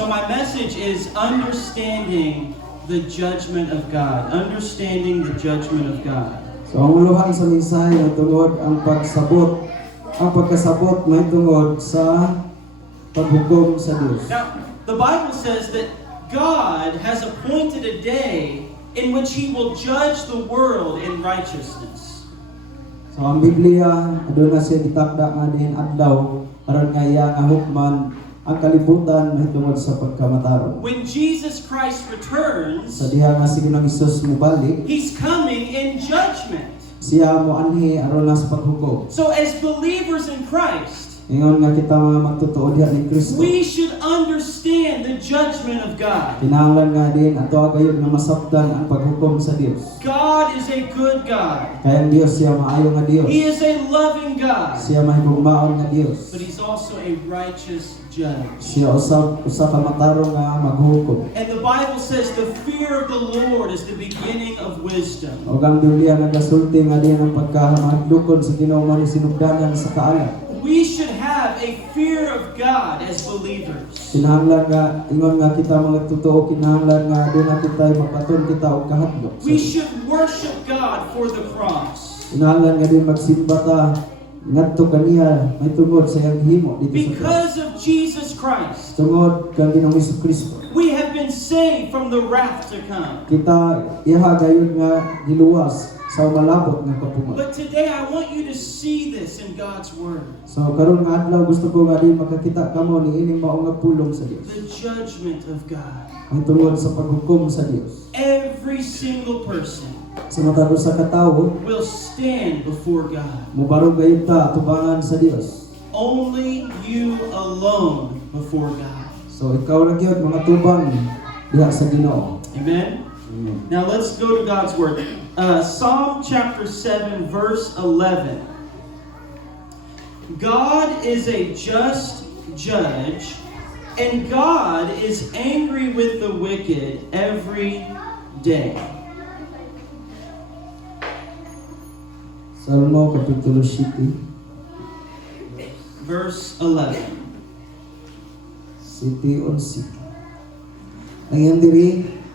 So my message is understanding the judgment of God. Understanding the judgment of God. So ang uluhan sa mensahe ay tungod ang pagkasabot may tungod sa paghukom sa Dios. Now, the Bible says that God has appointed a day in which He will judge the world in righteousness. So ang Biblia aduna siya gitakda nga diin adlaw aron nga iya nga hukman ang kalibutan mahitungod sa pagkamataron. When Jesus Christ returns, Sa diha nga si Ginoong Hesus mobalik, He's coming in judgment. siya moanhi aron na sa paghukom. So as believers in Christ, Ingon nga kita mga magtotoo diha ni Kristo. we should understand the judgment of God. Kinahanglan nga din ato gayud nga masabtan ang paghukom sa Dios. God is a good God. Kaya ang Dios siya maayo nga Dios. He is a loving God. Siya mahigugmaon nga Dios. But He's also a righteous judge. Siya usa ka matarong nga maghukom. And the Bible says the fear of the Lord is the beginning of wisdom. O ang Biblia nagasulti nga din ang pagkamahigdukon sa Ginoo man sinugdanan sa kaalam. We should have a fear of God as believers. Kinahanglan nga ingon nga kita mga totoo kinahanglan nga din na kita mapaton kita og kahadlok. We should worship God for the cross. Kinahanglan nga din magsimba ta ngadto kaniya may tungod sa iyang himo dito sa Because of Jesus Christ, tungod kang Ginoong Hesukristo. we have been saved from the wrath to come. Kita iha gayud nga giluwas sa malabot nga kapungot. But today I want you to see this in God's Word. So karon nga adlaw gusto ko nga din makakita kamo ni ining mao nga pulong sa Dios. The judgment of God. Ang tungod sa paghukom sa Dios. Every single person Sa matado sa katawo, will stand before God. mubarog gayud ta tubangan sa Dios. Only you alone before God. So ikaw ra gyud mga tubang diha sa Ginoo. Amen? Now let's go to God's Word. Psalm chapter 7, verse 11. God is a just judge, and God is angry with the wicked every day. Salmo kapitulo 7, Verse 11. 7:11. Ngayon diri,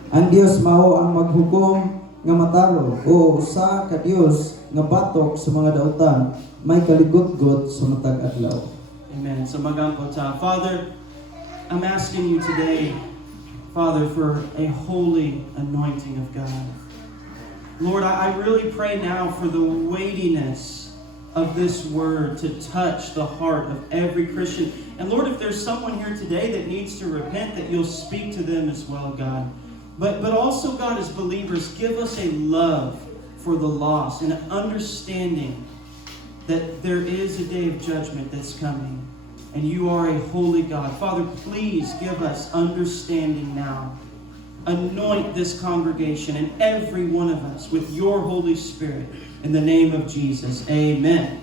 ang Dios mao ang maghukom nga mataro o usa ka Dios nga batok sa mga dautan may kaligotgot sa matag adlaw. Amen. So magampo ta. Father, I'm asking you today, Father, for a holy anointing of God. Lord, I really pray now for the weightiness of this word to touch the heart of every Christian. And Lord, if there's someone here today that needs to repent, that you'll speak to them as well, God. But also, God, as believers, give us a love for the lost and an understanding that there is a day of judgment that's coming. And you are a holy God. Father, please give us understanding now. Anoint this congregation and every one of us with your Holy Spirit in the name of Jesus. Amen.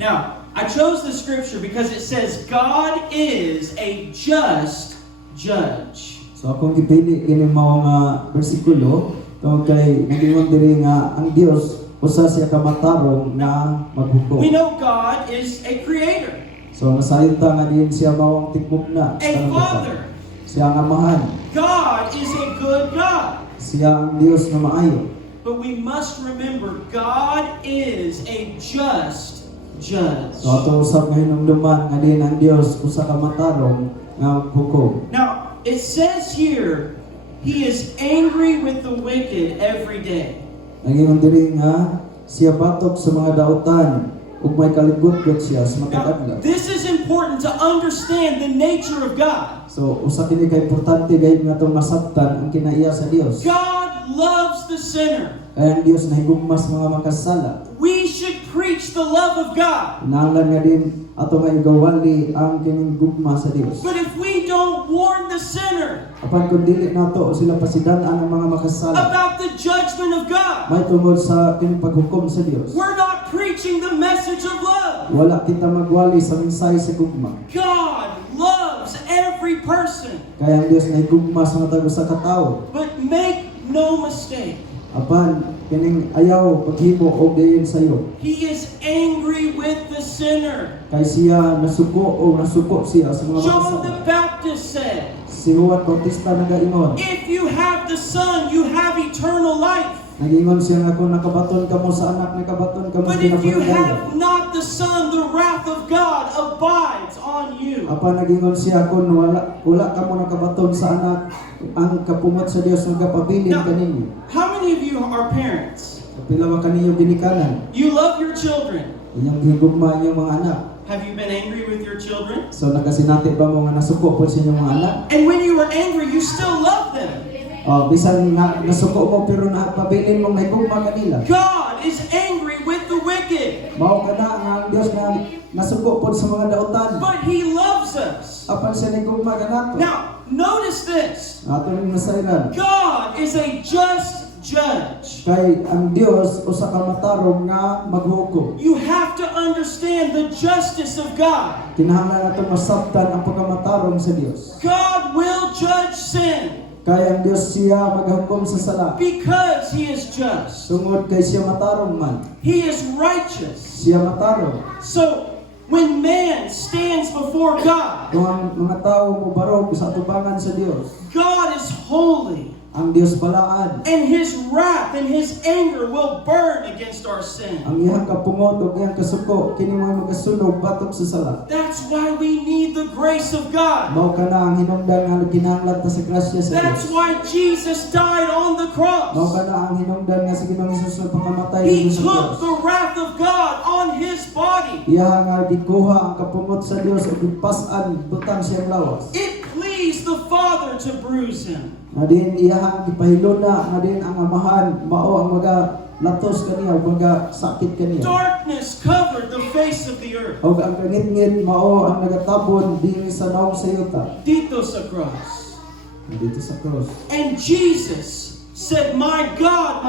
Now, I chose the scripture because it says God is a just judge. So akong gipili kini mao nga bersikulo tungod kay nagingon diri nga ang Dios usa siya ka matarong nga maghukom. We know God is a creator, So masayon ta nga diin siya mao ang tikmukna a father. Siya ang amahan. God is a good God. Siya ang Dios na maayo. But we must remember, God is a just judge. So ato usab nga hinumduman nga din ang Dios usa ka matarong nga hukom. Now, it says here, He is angry with the wicked every day. Nagingon diri nga siya batok sa mga dautan ug may kaligotgot siya sa matag Now, adlaw. this is important to understand the nature of God. So usa kini ka importante gayud nga tong masabtan ang kinaiya sa Dios. God loves the sinner. Kaya ang Dios nahigugmas mga makasala. We should preach the love of God. Nanglan nga din ato nga igawali ang kining gugma sa Dios. But if we don't warn the sinner Apan kung dili nato sila pasidan-an ang mga makasala, about the judgment of God, may tungod sa kining paghukom sa Dios. we're not preaching the message of love. Wala kita magwali sa mensahe sa gugma. God loves every person. Kaya ang Dios nahigugma sa matag usa ka tawo. But make no mistake, Apan kining ayaw paghimo og diin sayo. He is angry with the sinner. Kay siya nasuko o nasuko siya sa mga John makasala. the Baptist said, Si Juan Bautista nagaingon. if you have the Son, you have eternal life. Nagingon siya nga kung nakabaton ka mo sa anak, nakabaton ka mo But sa if you kinabuhi. have not the Son, the wrath of God abides on you. Apa nagingon siya kung wala ka mo nakabaton sa anak, ang kapumot sa Dios nagapabilin Now, kaninyo. how many of you are parents? Pila ba kaninyo ginikanan? You love your children. Inyong higugma inyong mga anak. Have you been angry with your children? So nagasinati ba mo nga nasuko po sa inyong mga anak? And when you were angry, you still love them. Bisan nga nasuko mo pero napabilin mong nahigugma kanila. God is angry with the wicked, Mao ka na nga ang Dios nga nasuko po sa mga dautan. but He loves us. Apan siya nahigugma kanato. Now, notice this. Ato ning nasayran. God is a just judge. Kay ang Dios usa ka matarong nga maghukom. You have to understand the justice of God. Kinahanglan nato masabtan ang pagkamatarong sa Dios. God will judge sin Kay ang Dios siya maghukom sa sala. because He is just. Tungod kay siya matarong man. He is righteous. Siya matarong. So, when man stands before God, Kung ang mga tao mo barog sa atubangan sa Dios, God is holy. ang Dios balaan. And His wrath and His anger will burn against our sin. Ang iyang kapungod o iyang kasuko, kini mo magasunog batok sa sala. That's why we need the grace of God. Mao ka na ang hinungdan nga ginahanglan ta sa grasya sa That's Dios. why Jesus died on the Mao cross. ka na ang hinungdan nga sa Ginoong Hesus sa pagkamatay He sa took Dios. the wrath of God on His body. Iya nga gikuha ang kapungod sa Dios ug gipas-an butang siyang lawas. It pleased the Father to bruise Him. Nga din iyahang gipahiluna nga din ang amahan mao ang mga latos kaniya ug mga sakit kaniya. Darkness covered the face of the earth. Og ang kangit-ngit mao ang nagatabon dinhi sa naong sa yuta. Dito sa cross. Dito sa cross. And Jesus said, my God,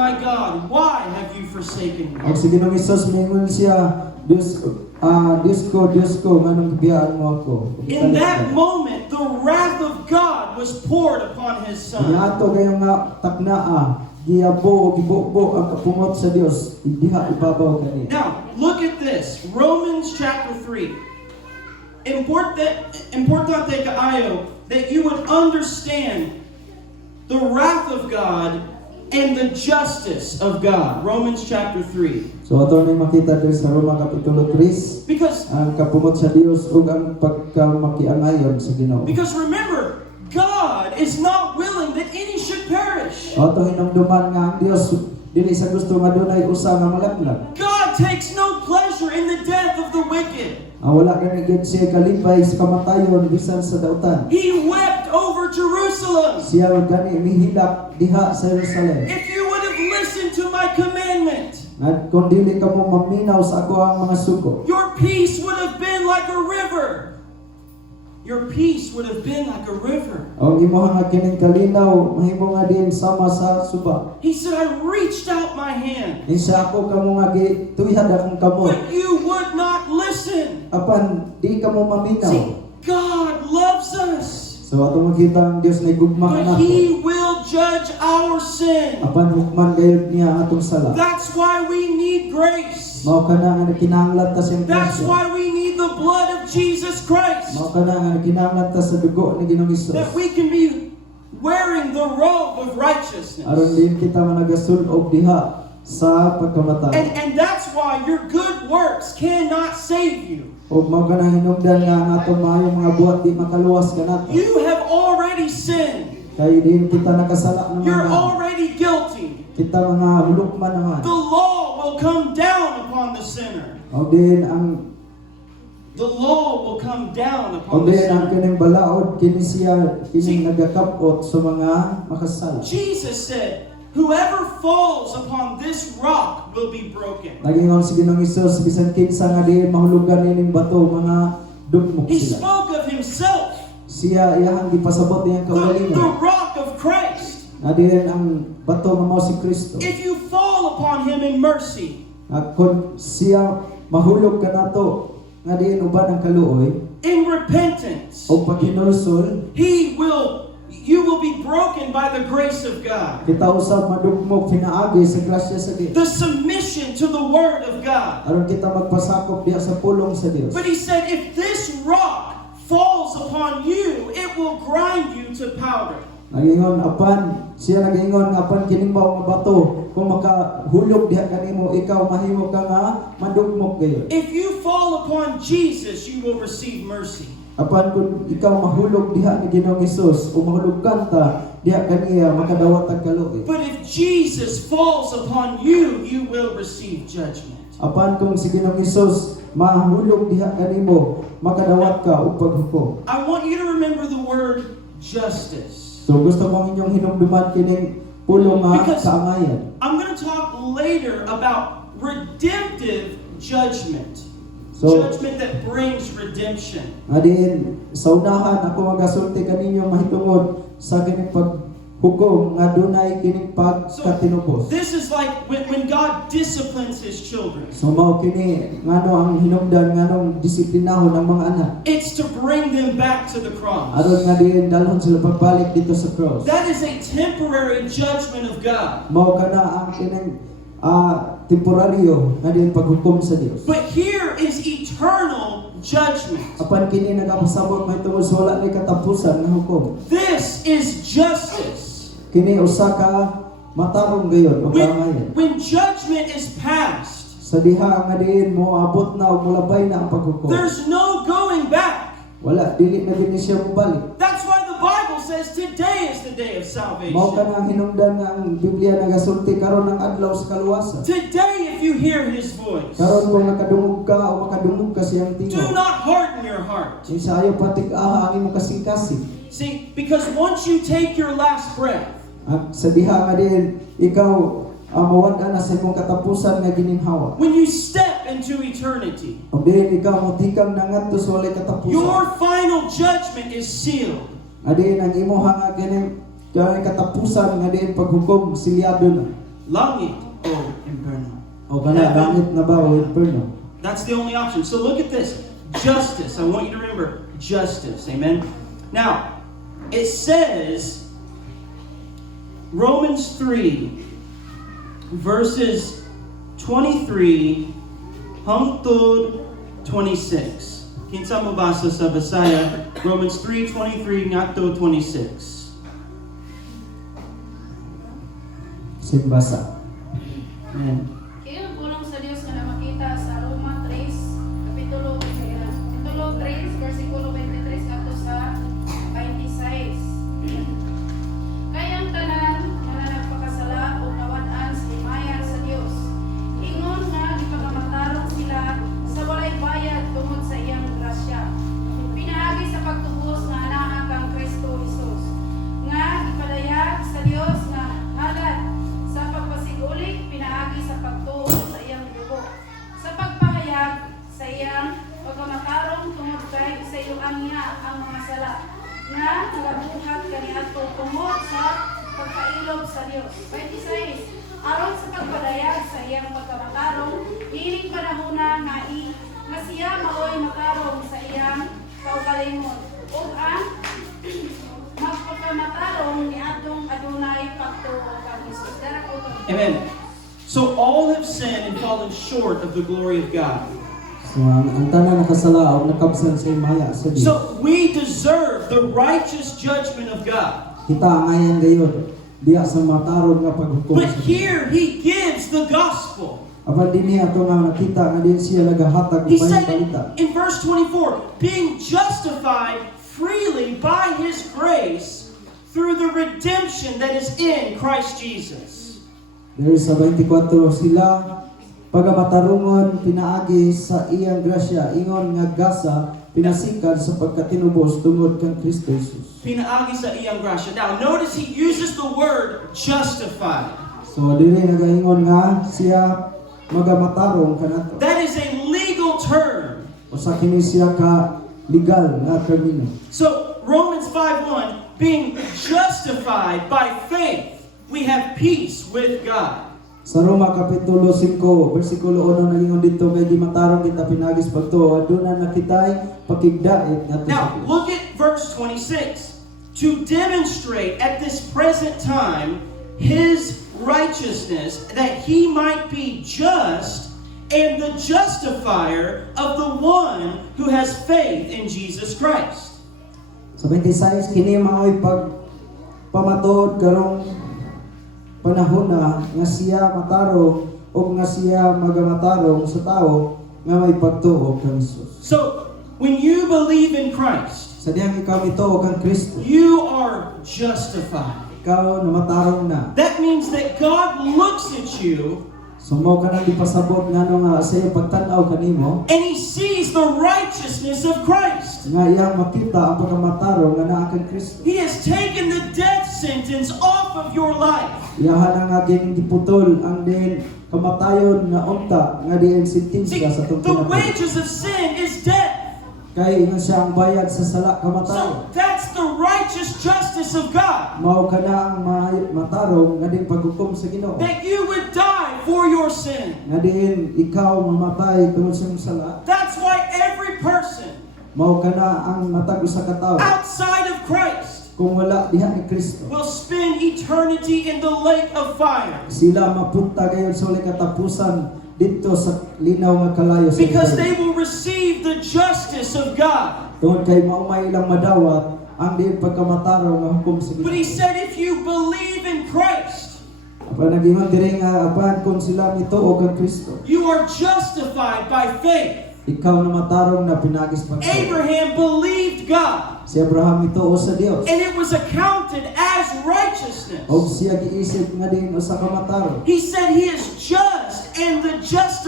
why have you forsaken me? Og si Ginoong Hesus mingon siya, Dios ko, nganong gibiyaan mo ako? In that moment, the wrath of God was poured upon His Son. Niato kayo nga taknaa, giyabo o gibubo ang kapungot sa Dios, diha ibabaw kani. Now, look at this. Romans chapter 3. Importante kaayo that you would understand the wrath of God and the justice of God. Romans chapter 3. So ato ni makita diri sa Roma kapitulo 3, Because ang kapungot sa Dios ug ang pagkamakiangayon sa Ginoo. remember, God is not willing that any should perish. Ato hinumduman nga ang Dios dili sa gusto nga dunay usa nga malaglag. God takes no pleasure in the death of the wicked. Wala gani gid siya kalipay sa kamatayon bisan sa dautan. He wept over Jerusalem. Siya gani mihilak diha sa Jerusalem. If you would have listened to my commandment, At kung dili ka mo maminaw sa ako ang mga sugo, your peace would have been like a river. Your peace would have been like a river. ang imuhang nga kining kalinaw mahimo nga din sama sa suba. He said, I reached out my hand, Isa ako kamo nga gituyhad akong kamot. but you would not listen. Apan di ka mo maminaw. See, God loves us, So ato makita ang Dios na gugma but nato. He will judge our sin. Apan hukman gayud niya atong sala. That's why we need grace. Mao kana nga kinahanglan ta siyang That's grasya. why we need the blood of Jesus Christ. Mao kana nga kinahanglan ta sa dugo ni Ginoong Hesus. That we can be wearing the robe of righteousness. Aron din kita managasul-ob diha sa pagkamatay. And that's why your good works cannot save you. Og mao kana hinungdan nga ang atong maayong mga buhat di makaluwas kanato. You have already sinned. Kay din kita nakasala ng You're mga already guilty. kita mga hulukman naman. The law will come down upon the sinner. Og din ang The law will come down og upon the din ang sinner. kining balaod kini siya kining nagakapot sa mga makasala. Jesus said, whoever falls upon this rock will be broken. Nagingon si Ginoong Hesus bisan kinsa nga di mahulugan ining bato mga dugmok He sila. spoke of himself, Siya iyang gipasabot niyang the kaugalingon. rock of Christ. Na din ang bato nga mao si Kristo. If you fall upon him in mercy, At kung siya mahulog kanato nga diin uban ang kaluoy in repentance, o paghinulsol, you will be broken by the grace of God. kita usab madugmok pinaagi sa grasya sa Dios. The submission to the word of God. Aron kita magpasakop diha sa pulong sa Dios. But he said, if this rock falls upon you, it it will grind you to powder. Nagingon apan siya nagingon apan kining bawo nga bato kung makahulog diha kanimo ikaw mahimo ka nga madugmok gayud. If you fall upon Jesus, you will receive mercy. Apan kung ikaw mahulog diha ni Ginoong Hesus o mahulog kanta diha kaniya makadawat ang kaluoy. But if Jesus falls upon you, you will receive judgment. Apan kung si Ginoong Hesus mahulog diha kanimo makadawat ka og paghukom. I want you to remember the word justice. So gusto kong inyong hinumduman kining pulong nga Because kaangayan. I'm going to talk later about redemptive judgment. So- Judgment that brings redemption. Nga diin sa unahan ako magasulti kaninyo mahitungod sa kining paghukom nga dunay kining pagkatinubos. This is like when God disciplines His children. So mao kini ngano ang hinungdan nganong disiplinahon ang mga anak. It's to bring them back to the cross. Aron nga diin dalhon sila pagbalik dito sa cross. That is a temporary judgment of God. Mao kana ang kining temporaryo nga diin paghukom sa Dios. But here is eternal judgment. Apan kini nagapasabot mahitungod sa wala ni katapusan nga hukom. This is justice. Kini usa ka matarong gayon o kaangayan. When judgment is passed, Sa diha nga diin mo abot na o mulabay na ang paghukom. there's no going back. Wala dili na gini siya mobalik. That's why the Bible says today is the day of salvation. Mao ka ang hinungdan nga ang Biblia nagasulti karon ang adlaw sa kaluwasan. Today, if you hear His voice, Karon kung nakadungog ka o makadungog ka siyang do tingog. not harden your heart. Isa ayo patig-aha ang imong kasing-kasing. See, because once you take your last breath, At sa diha nga din ikaw mawad-an na sa imong katapusan nga gininhawa. when you step into eternity, Ug diin ikaw motikang nangadto sa walay katapusan. your final judgment is sealed. Adin ang imong nga ganing katapusan nga diin paghukom silyado na. Langit o inferno. O kana langit na ba o inferno. That's the only option. So look at this. Justice. I want you to remember justice. Amen. Now, it says, Romans 3, verses 23 hangtod 26. Kinsa mo basa sa Bisaya? Romans 3:23 ngadto 26. Simbasa. Amen. Kaya pulong sa Diyos nga namakita sa Roma 3, kapitulo 3, versikulo 23 kapto sa 26. Kaya ang tanan nga nagpakasala o nawad-an sa himayan sa Diyos, ingon nga gipagamatarong sila sa walay bayad tungod sa iyang grasya. Pinaagi sa pagtubos nga anaa kang Kristo Jesus, nga ipadayag sa Diyos nga halad sa pagpasigulik, pinaagi sa pagtuo sa iyang dugo, sa pagpahayag sa iyang pagmamatarong tungod kay sa iyong anya ang mga sala nga nagabuhat kaniadto tungod sa pagkailob sa Dios. 26. Aron sa pagpadayag sa iyang pagkamatarong, ining panahona nga siya maoy matarong sa iyang kaugalingon ug ang magpagkamatarong ni atong adunay pagtuo kang Hesus. Dara ko to. Amen. So all have sinned and fallen short of the glory of God. So ang tanan nakasala o nakabsan sa imaya sa Dios. So we deserve the righteous judgment of God. Kita angayan gayon diya sa matarong nga paghukom. But here He gives the gospel. Apan dinhi ato nga nakita nga din siya nagahatag He ng said balita. in verse 24, being justified freely by His grace through the redemption that is in Christ Jesus. Diri sa 24 sila pagamatarungon pinaagi sa iyang grasya ingon nga gasa pinasikad sa pagkatinubos tungod kang Kristo Jesus. Pinaagi sa iyang grasya. Now notice He uses the word justified. So diri nagaingon nga siya magamatarong kanato. That is a legal term. Usa kini siya ka legal nga termino. So Romans 5:1, being justified by faith, we have peace with God. Sa Roma kapitulo 5 bersikulo 1 nagingon dito kay gimatarong kita pinagis pagtuo aduna nakitay pakigdait ngadto sa Now, Dios. look at verse 26. To demonstrate at this present time His righteousness, that He might be just and the justifier of the one who has faith in Jesus Christ. Sa 26 kini mao'y pagpamatuod karong panahon na nga siya matarong o nga siya magamatarong sa tao nga may pagtuo kang Hesus. So, when you believe in Christ, Sa diyang ikaw ito kang Kristo, you are justified. ikaw na matarong na. That means that God looks at you So mo ka nang ipasabot nga no nga sa iyong pagtanaw kanimo, and He sees the righteousness of Christ. nga iyang makita ang pagkamatarong nga naa kang Kristo. He has taken the death sentence off of your life. Iyahan nga giputol ang din kamatayon nga unta nga diin See, sentensya sa the tungkol wages of sin is death. kay nga siya ang bayad sa sala So kamatayon. that's the righteous justice of God. Mao ka na ang matarong nga din paghukom sa Ginoo. That you would die for your sin. Nga diin ikaw mamatay tungod sa iyong sala. That's why every person Mao ka na ang matag usa ka tawo outside of Christ kung wala diha ni Kristo. will spend eternity in the lake of fire. Sila mapunta gayon sa walay katapusan dito sa linaw nga kalayo sa Because inferno. they will receive the justice of God. Tungod kay maumay ilang madawat ang diin pagkamatarong nga hukom sa But He Ginoo. said if you believe in Christ, Apan nagingon diri nga apan kung sila mituo kang Kristo, you are justified by faith. ikaw na matarong na pinagis pagtuo. Abraham believed God, Si Abraham mituo sa Dios. and it was accounted as righteousness. Og siya giisip nga din usa ka matarong. He said He is just and the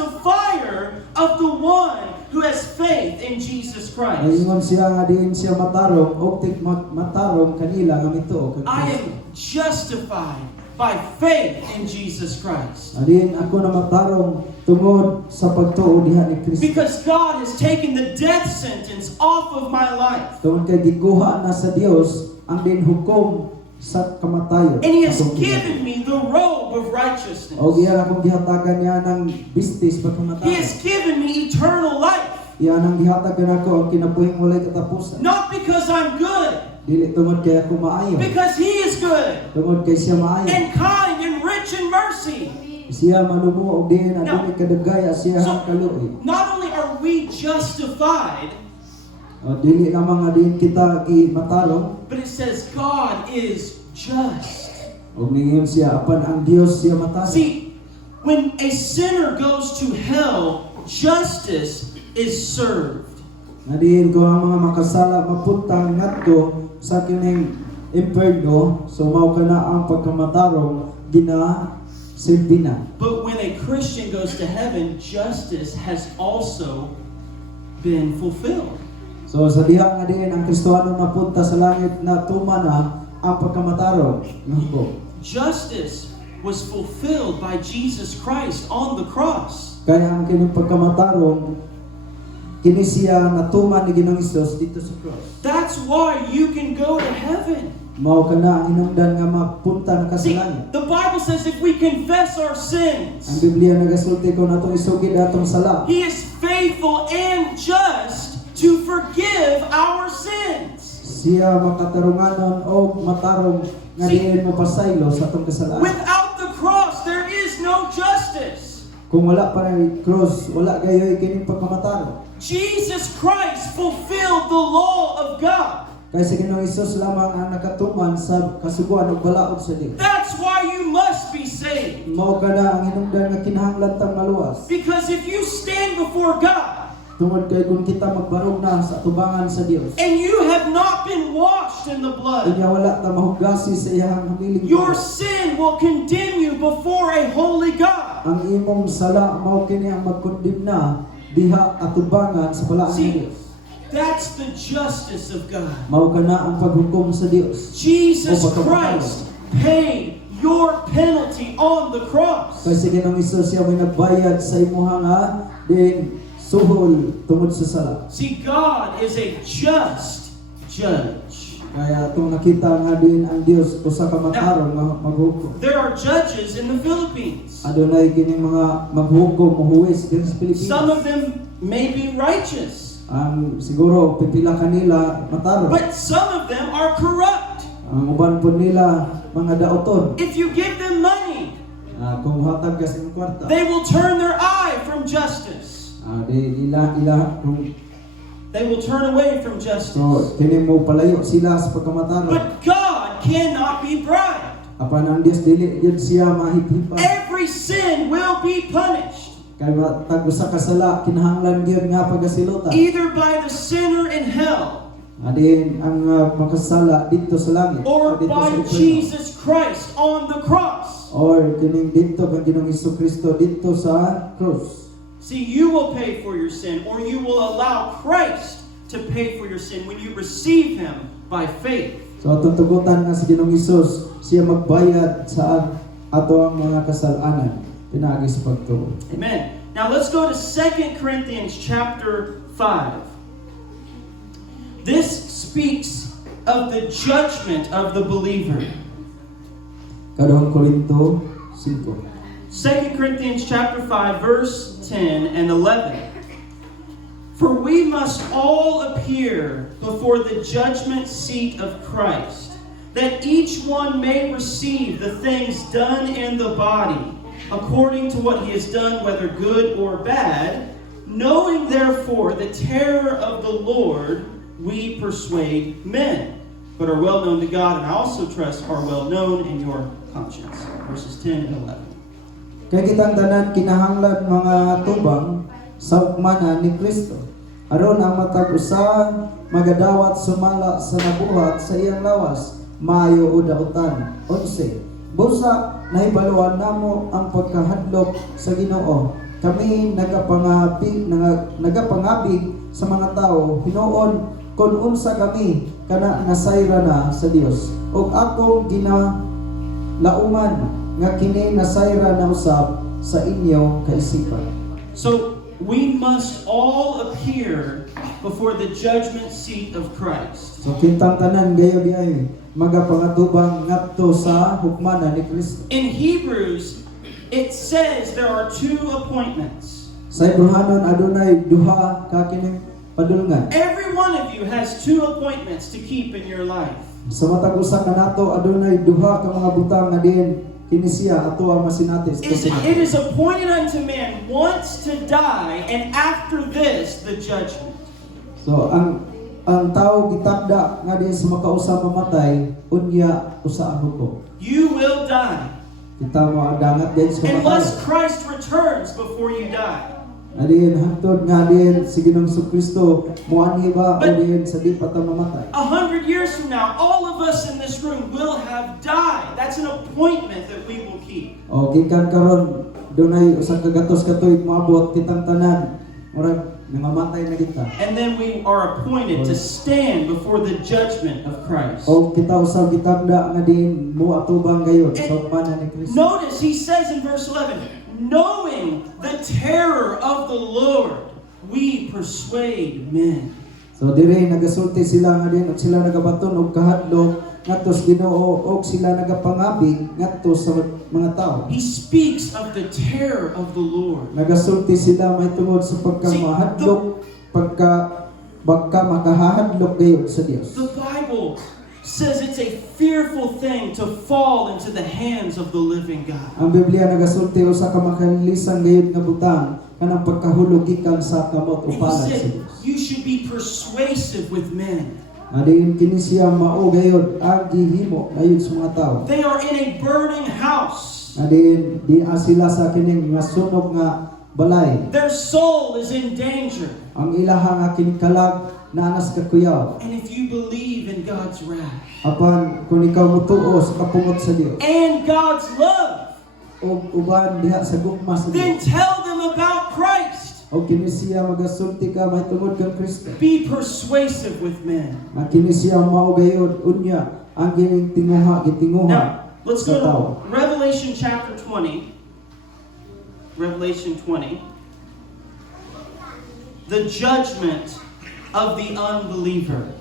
justifier of the one who has faith in Jesus Christ. Ingon siya nga din siya matarong og tig matarong kanila nga mituo kang I Kristo. am justified by faith in Jesus Christ. Adin ako na matarong tungod sa pagtuo diha ni Kristo. Because God has taken the death sentence off of my life. Tungod kay gikuha na sa Dios ang din hukom sa kamatayon. And He has Atong given me the robe of righteousness. og iya akong gihatagan niya ng bistis He pagkamatayon. has given me eternal life. Iya nang gihatagan ako ang kinabuhing walay katapusan. Not because I'm good, Dili tungod kay ako maayo. because He is good Tungod kay siya maayo. and kind and rich in mercy. Siya manumo og diin ang Now, dili kadagaya siya so- ang kaluoy. Not only are we justified, Dili lamang nga diin kita matarong, but it says God is just. og ningon siya apan ang Dios siya matarong. See, when a sinner goes to hell, justice is served. Nga diin ko ang mga makasala mapunta ngadto sa kining imperno, so mao kana ang pagkamatarong silbi na. But when a Christian goes to heaven, justice has also been fulfilled. So sa diha nga diin ang Kristohano napunta sa langit na tuma na ang pagkamatarong nga hukom. Justice was fulfilled by Jesus Christ on the cross. Kaya ang kining pagkamatarong kini siya natuma ni Ginoong Hesus dito sa cross. That's why you can go to heaven. Mao kana ang hinungdan nga mapunta na ka sa See, langit. the Bible says if we confess our Ang sins, Biblia nagasulti ko natong isugid atong sala. He is faithful and just to forgive our sins. Siya makatarunganon o matarong nga See, diin mapasaylo sa atong kasalanan. Without the cross, there is no justice. Kung wala pa na cross, wala gayoy kining pagkamatarong. Jesus Christ fulfilled the law of God. Kaya sa Ginoong Hesus lamang ang nakatuman sa kasuguan ug balaod sa Dios. That's why you must be saved. Mao kana ang hinungdan nga kinahanglan tang maluwas. Because if you stand before God Tungod kay kung kita magbarog na sa tubangan sa Dios, and you have not been washed in the blood, kanya wala ta mahugasi sa iyang hamiling your dugo. sin will condemn you before a holy God. Ang imong sala mao kini ang magkondemna diha atubangan sa balaan ng See, Dios. that's the justice of God. Mao kana ang paghukom sa Dios. Jesus Christ paid your penalty on the cross. Kay sa Ginoong Hesus siya may nagbayad sa imong nga din suhol tungod sa sala. See, God is a just judge. Kaya itong nakita nga din ang Dios usa ka matarong nga maghukom. There are judges in the Philippines. Adunay kining mga maghukom muhuwis din sa Pilipinas. Some of them may be righteous, Ang siguro pipila kanila matarong. but some of them are corrupt. Ang uban po nila mga daoton. If you give them money, Kung hatag ka sa imong kwarta, they will turn their eye from justice. di ila kung They will turn away from justice. So kini mo palayo sila sa pagkamataro. But God cannot be bribed. Apan ang Dios dili gyud siya mahithipan. Every sin will be punished, Kay matag usa ka sala kinahanglan gyud nga pagasilutan. either by the sinner in hell Adin ang makasala dito sa langit or dito by sa infierno. Jesus Christ on the cross. Or kining dito kang Ginoong Hesukristo dito sa krus. See, you will pay for your sin, or you will allow Christ to pay for your sin when you receive Him by faith. So atong tugutan nga si Ginoong Hesus siya magbayad sa ato ang mga kasalanan pinaagi sa pagtuo. Amen. Now let's go to 2 Corinthians chapter 5. This speaks of the judgment of the believer. Kadong Korinto 5. 2 Corinthians chapter 5 verse 10 and 11. For we must all appear before the judgment seat of Christ, that each one may receive the things done in the body, according to what he has done, whether good or bad. Knowing therefore the terror of the Lord, we persuade men, but are well known to God, and I also trust are well known in your conscience. Verses 10 and 11. Kay kitang tanan kinahanglan mga tubang sa ugmana ni Kristo. Aron ang matag usa magadawat sumala sa nabuhat sa iyang lawas, maayo o dautan. 11. Busa nahibaluan namo ang pagkahadlok sa Ginoo. Kami nagapangabig sa mga tao hinuon kung unsa kami kana nasayra na sa Dios. Ug akong ginalauman nga kini nasayra na usab sa inyo kaisipan. So, we must all appear before the judgment seat of Christ. So kintang tanan gayo ay magapangatubang ngadto sa hukmanan ni Kristo. In Hebrews, it says there are two appointments. Sa Hebrehanon adunay duha ka kining padulngan. Every one of you has two appointments to keep in your life. Sa matag usa ka nato adunay duha ka mga butang nga diin kini siya ato ang masinatis. It is appointed unto man once to die, and after this, the judgment. So ang tao gitakda nga diin sa makausa mamatay unya usa ang hukom. You will die Kita mo dangat din sa unless mamatay. Christ returns before you die. Adin hangtod nga din si Ginoong Kristo moanhi ba o diin sa di pa ta mamatay. 100 years from now, all of us in this room will have died. That's an appointment that we will keep. O gikan karon dunay usa ka gatos ka tuig moabot kitang tanan murag namamatay na kita. And then we are appointed to stand before the judgment of Christ. O kita usab gitakda nga din mo atubang gayon sa hukmanan ni Kristo. Notice he says in verse 11, knowing the terror of the Lord, we persuade men. So dire nagasulti sila nga din at sila nagabaton og kahadlok ngadto sa Ginoo og sila nagapangabig ngadto sa mga tao. He speaks of the terror of the Lord. Nagasulti sila may tungod sa pagkamahadlok pagka makahahadlok gayon sa Dios. The Bible says it's a fearful thing to fall into the hands of the living God. Ang Biblia nagasulti usa ka makalisan gayon nga butang kanang pagkahulog gikan sa kamot o And he palad sa said, Dios. you should be persuasive with men. Adin kini siya mao gayon ang gihimo ayon sa mga tao. They are in a burning house. Adin di sila sa kining nga sunog nga balay. Their soul is in danger. Ang ilaha nga kinikalag nanas kakuyaw. And if you believe in God's wrath Apan kung ikaw mutuo sa kapungot sa Dios and God's love, o uban diha sa gugma sa then Dios tell them about Christ. o kini siya magasulti ka may tungod kang Kristo. Be persuasive with men. Nga kini siya mao gayon unya ang gining gitinguha. Now, let's go sa tao. to Revelation chapter 20. Revelation 20. The judgment of the unbeliever.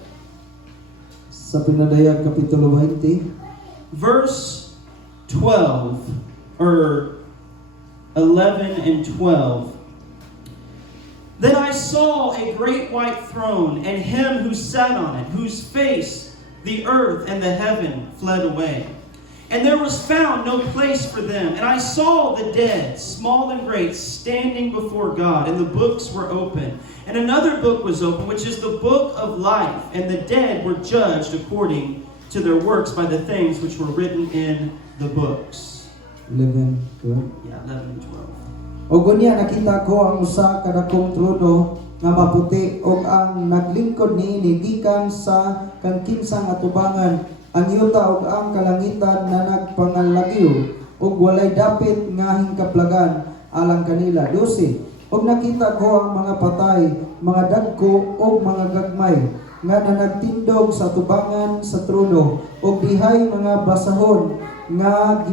Sa Pinadayag Kapitulo 20, Verse 12, or 11 and 12. Then I saw a great white throne, and him who sat on it, whose face the earth and the heaven fled away. And there was found no place for them. And I saw the dead, small and great, standing before God, and the books were open. And another book was open, which is the book of life. And the dead were judged according to their works by the things which were written in the books. 11, 12. Yeah, 11 and 12. O gunya nakita ko ang usa ka dakong trono nga maputi ug ang naglingkod niini gikan sa kankinsang atubangan ang yuta ug ang kalangitan na nagpangalagyo ug walay dapit nga hingkaplagan alang kanila. 12. Ug nakita ko ang mga patay, mga dagko ug mga gagmay nga nagtindog sa tubangan sa trono ug dihay mga basahon nga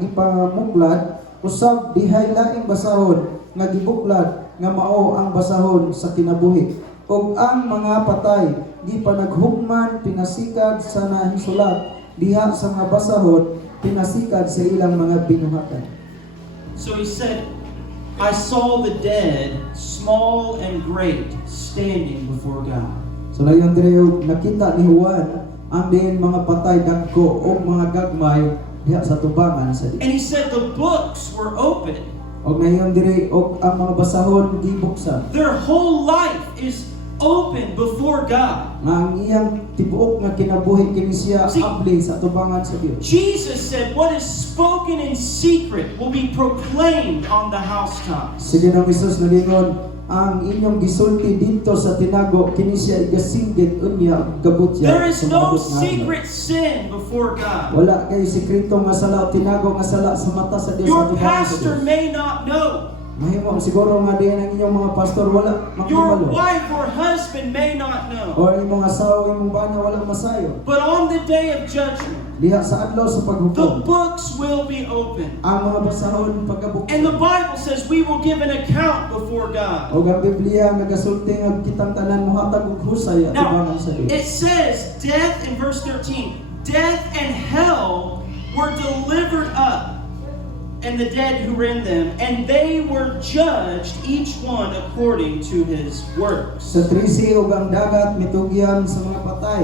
gipamuklad usab dihay laing basahon nga gibuklad nga mao ang basahon sa kinabuhi ug ang mga patay di pa naghugman pinasikad sa nahinsulat diha sa mga basahon pinasikad sa ilang mga binuhatan. So he said, I saw the dead, small and great, standing before God. So layon dire nakita ni Juan ang diin mga patay dagko o mga gagmay diha sa tubangan sa Dios. And he said the books were open. Og ngayon dire og ang mga basahon gibuksan. Their whole life is open before God. Nga ang iyang tibuok nga kinabuhi kini siya See, abli sa tubangan sa Dios. Jesus said, what is spoken in secret will be proclaimed on the housetops. Sige nang Hesus nalingon ang inyong gisulti dito sa tinago kini siya igasinggit unya gabot siya. There is sa no maabot nga adlaw. secret sin before God. Wala kay sikreto nga sala o tinago nga sala sa mata sa Dios sa Your tubangan sa pastor Dios. may not know. Mahimo siguro nga diyan ang inyong mga pastor wala Your makibalo. wife or husband may not know. O imong asawa imong bana wala masayo. But on the day of judgment, Diha sa adlaw sa the paghukom books will be open. ang mga basahon pagkabuksan. And the Bible says we will give an account before God. O ang Biblia nagasulti nga kitang tanan mohatag og husay at Now, tubangan sa Dios. it says, death in verse 13, death and hell were delivered up, and the dead who were in them, and they were judged, each one according to his works. Sa 13 ug ang dagat mitugyan sa mga patay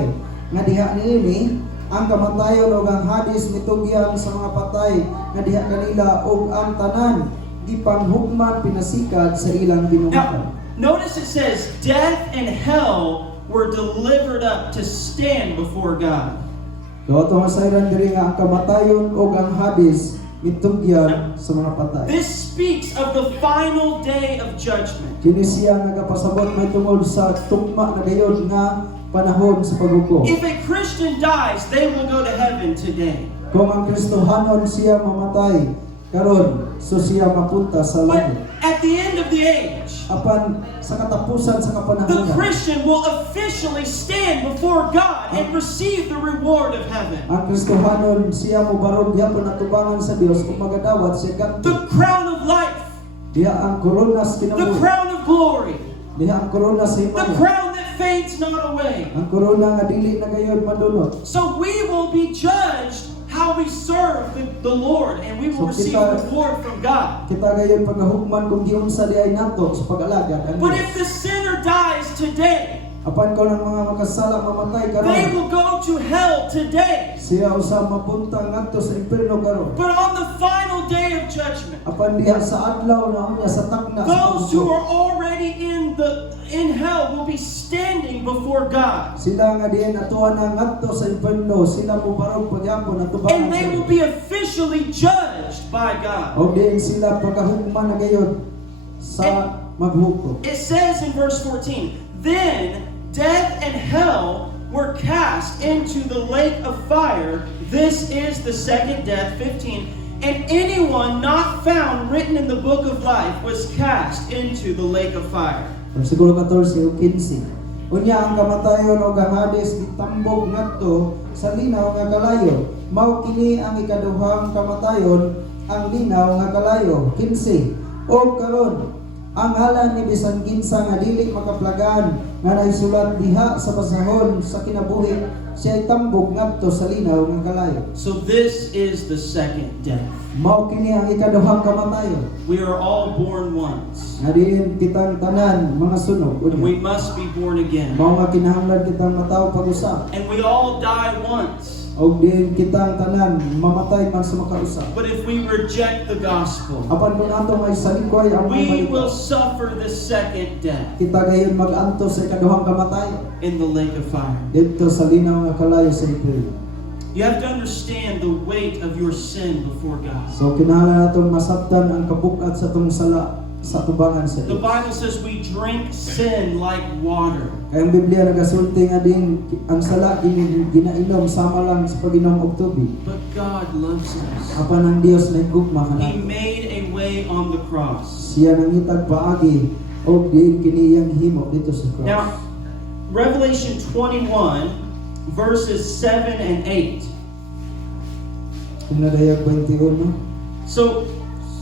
nga diha niini ang kamatayon ug ang Hades mitugyan sa mga patay nga diha kanila ug ang tanan gipanghugman pinasikad sa ilang binuhatan. Now, notice it says, death and hell were delivered up to stand before God. So ato nga sayran diri nga ang kamatayon ug ang Hades mitugyan sa mga patay. This speaks of the final day of judgment. Kini siya nagapasabot may tungod sa tugma na gayod nga panahon sa paghukom. If a Christian dies, they will go to heaven today. Kung ang Kristohanon siya mamatay karon, so siya mapunta sa But langit. at the end of the age, Apan sa katapusan sa the kapanahonan, Christian will officially stand before God and receive the reward of heaven. ang Kristohanon siya mobarog gyapon natubangan sa Dios ug magadawat siya The ganto. crown of life, Diha ang koronas the kinabuhi. crown of glory, Diha ang korona sa the himaya. crown that fades not away. Ang korona nga dili na gayud madunot. So we will be judged how we serve the Lord, and we will So receive kita- reward from God. Kita gayud pagahugman kung giunsa di ay nato sa pag-alagad ang But Dios. if the sinner dies today, Apan ko ng mga makasala mamatay they karon, will go to hell today. siya usa mapunta ngadto sa impierno karon. But on the final day of judgment, Apan diha sa adlaw na unya sa takna sa those who paghukom, are already in hell will be standing before God. sila nga diyan atuan na ngadto sa impierno, sila mo barog pagyapon And natubangan they sa will Dios. be officially judged by God. O diin sila pagahugman na gayud sa maghukom. It says in verse 14, then death and hell were cast into the lake of fire. This is the second death. 15. And anyone not found written in the book of life was cast into the lake of fire. Versikulo 14 ug 15. Unya ang kamatayon o ang Hades gitambog ngadto sa linaw nga kalayo. Mao kini ang ikaduhang kamatayon, ang linaw nga kalayo. 15. O karon ang ngalan ni bisan kinsa nga dili makaplagan nga naisulat diha sa basahon sa kinabuhi siya tambog ngadto sa linaw nga kalayo. So this is the second death. Mao kini ang ikaduhang kamatayon. We are all born once, Nga diin kitang tanan mga sunog. and we Unya. must be born again. Mao nga kinahanglan kitang mataw pag-usap. And we all die once. Og din kitang tanan mamatay man sa makausa. But if we reject the gospel, Apan kung ato may salikway ang we mga will balita, suffer the second death kita gayon mag-anto sa ikaduhang kamatayon in the lake of fire. dito sa linaw nga kalayo sa Infierno. You have to understand the weight of your sin before God. So kinahanglan natong masabtan ang kabukat sa tong sala sa tubangan sa The Dios. Bible says we drink sin like water. Kaya ang Biblia nagasulti nga din ang sala ginainom sama lang sa pag-inom og tubig. But God loves us. Apan ang Dios na gugma He kanang made a way on the cross. siya nangitag paagi og diin kiniyang himo dito sa cross. Now, Revelation 21, verses 7 and 8. Kinadayag 21, So,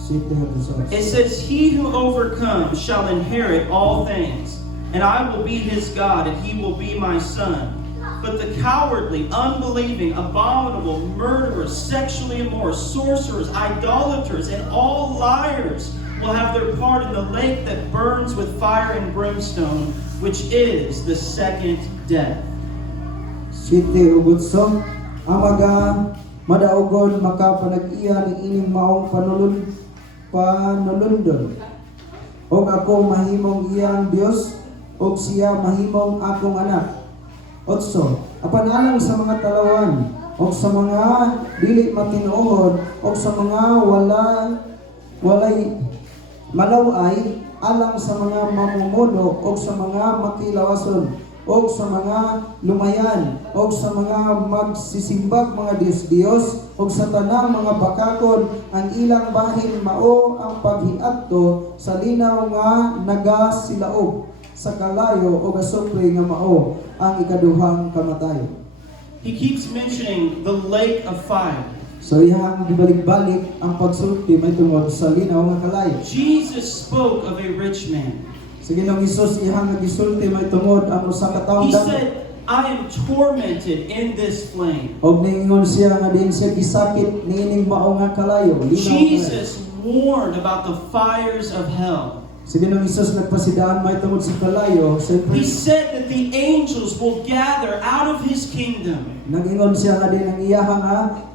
sito hangtod sa it says, He who overcomes shall inherit all things, and I will be his God, and he will be my son. But the cowardly, unbelieving, abominable, murderers, sexually immoral, sorcerers, idolaters, and all liars will have their part in the lake that burns with fire and brimstone, which is the second death. Siti ugutso ang mga madaugon makapanag-iya ni ining maong panulundon. Og ako mahimong iyang Dios, og siya mahimong akong anak. Otso, apanalang sa mga talawan, og sa mga dili matinuod, og sa mga walay malaway, alang sa mga mamumuno, og sa mga makilawason, og sa mga lumayan, og sa mga magsisimbag mga Diyos-Diyos, og sa tanang mga bakakon, ang ilang bahin mao ang paghiadto sa linaw nga nagasilaog sa kalayo o gasupre nga mao ang ikaduhang kamatayon. He keeps mentioning the lake of fire. So iyang gibalik-balik ang pagsulti may tungod sa linaw nga kalayo. Jesus spoke of a rich man. Sa Ginoong Hesus iyang nagisulti may tungod ang usa ka tawo He dako. said, I am tormented in this flame. Og niingon siya nga din siya gisakit niining mao nga kalayo. Linaw nga kalayo. Jesus warned about the fires of hell. Sa Ginoong Hesus nagpasidaan may tungod sa kalayo. Siyempre, He said that the angels will gather out of His kingdom. nag-ingon siya nga din ang iyahang